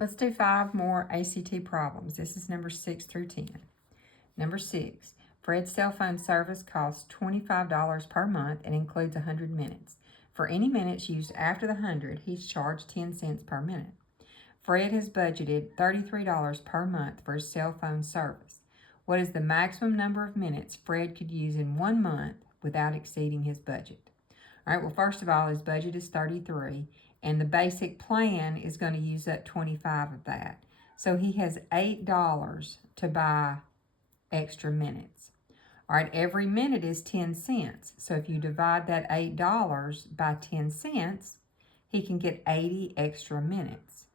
Let's do 5 more ACT problems. This is number 6 through 10. Number 6, Fred's cell phone service costs $25 per month and includes 100 minutes. For any minutes used after the 100, he's charged 10 cents per minute. Fred has budgeted $33 per month for his cell phone service. What is the maximum number of minutes Fred could use in 1 month without exceeding his budget? All right, well, first of all, his budget is 33, and the basic plan is going to use up 25 of that. So he has $8 to buy extra minutes. All right, every minute is 10 cents. So if you divide that $8 by 10 cents, he can get 80 extra minutes.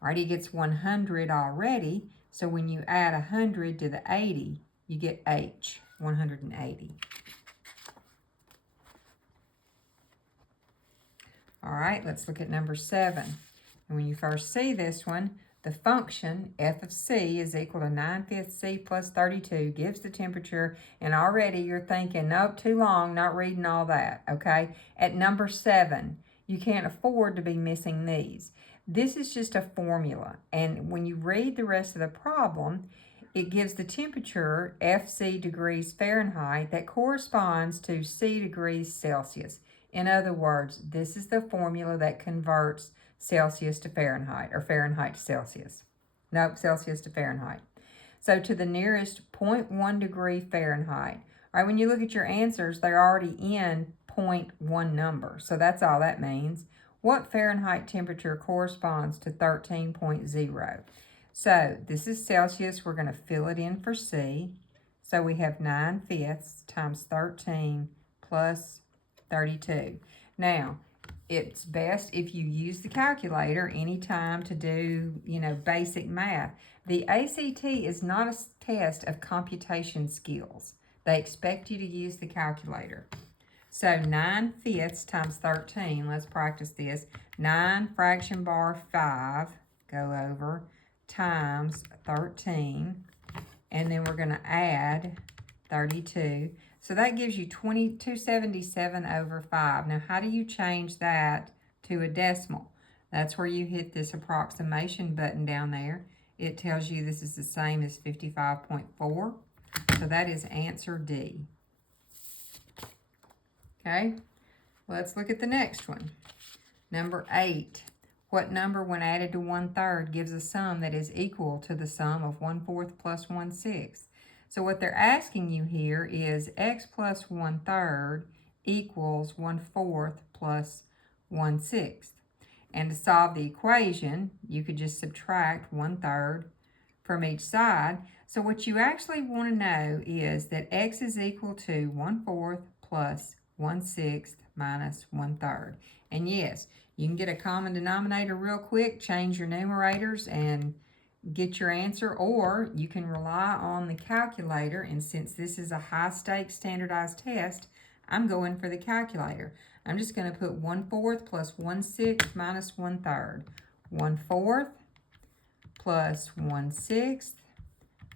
All right, he gets 100 already. So when you add 100 to the 80, you get H, 180. All right, let's look at number 7. And when you first see this one, the function f of c is equal to 9/5 c plus 32 gives the temperature, and already you're thinking, nope, too long, not reading all that, okay? At number 7, you can't afford to be missing these. This is just a formula, and when you read the rest of the problem, it gives the temperature, FC degrees Fahrenheit, that corresponds to C degrees Celsius. In other words, this is the formula that converts Celsius to Fahrenheit, or Fahrenheit to Celsius. Nope, Celsius to Fahrenheit. So to the nearest 0.1 degree Fahrenheit. All right, when you look at your answers, they're already in 0.1 number. So that's all that means. What Fahrenheit temperature corresponds to 13.0? So this is Celsius. We're going to fill it in for C. So we have 9/5 times 13 plus 32. Now, it's best if you use the calculator anytime to do, basic math. The ACT is not a test of computation skills. They expect you to use the calculator. So 9/5 times 13, let's practice this. 9 fraction bar 5, go over, times 13. And then we're going to add 32. So that gives you 277 over 5. Now, how do you change that to a decimal? That's where you hit this approximation button down there. It tells you this is the same as 55.4. So that is answer D. Okay, let's look at the next one. Number 8. What number, when added to 1/3, gives a sum that is equal to the sum of 1/4 plus 1/6? So what they're asking you here is x plus 1/3 equals 1/4 plus 1/6. And to solve the equation, you could just subtract 1/3 from each side. So what you actually want to know is that x is equal to 1/4 plus 1/6 minus 1/3. And yes, you can get a common denominator real quick, change your numerators, and get your answer, or you can rely on the calculator. And since this is a high-stakes standardized test, I'm going for the calculator. I'm just going to put 1/4 plus 1/6 minus 1/3. 1/4 plus 1/6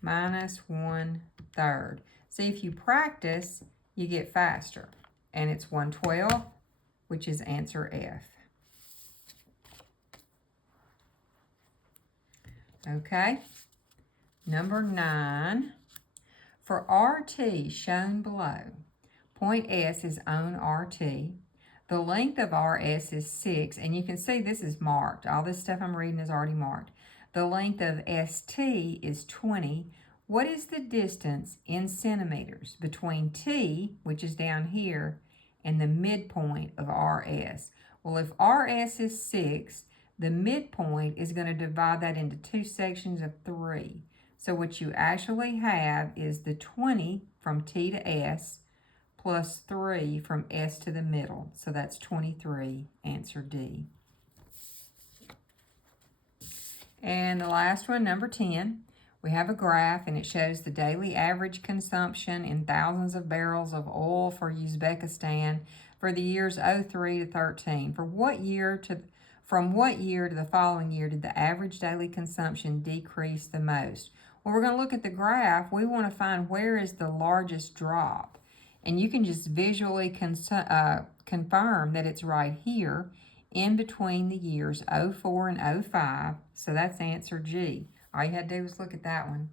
minus 1/3. See, if you practice, you get faster. And it's 1/12, which is answer F. Okay, number 9. For RT shown below, point S is on RT. The length of RS is 6, and you can see this is marked. All this stuff I'm reading is already marked. The length of ST is 20. What is the distance in centimeters between T, which is down here, and the midpoint of RS? Well, if RS is 6, the midpoint is going to divide that into 2 sections of 3. So what you actually have is the 20 from T to S plus 3 from S to the middle. So that's 23, answer D. And the last one, number 10. We have a graph, and it shows the daily average consumption in thousands of barrels of oil for Uzbekistan for the years 03 to 13. From what year to the following year did the average daily consumption decrease the most? Well, we're going to look at the graph. We want to find where is the largest drop. And you can just visually confirm that it's right here in between the years 04 and 05. So that's answer G. All you had to do was look at that one.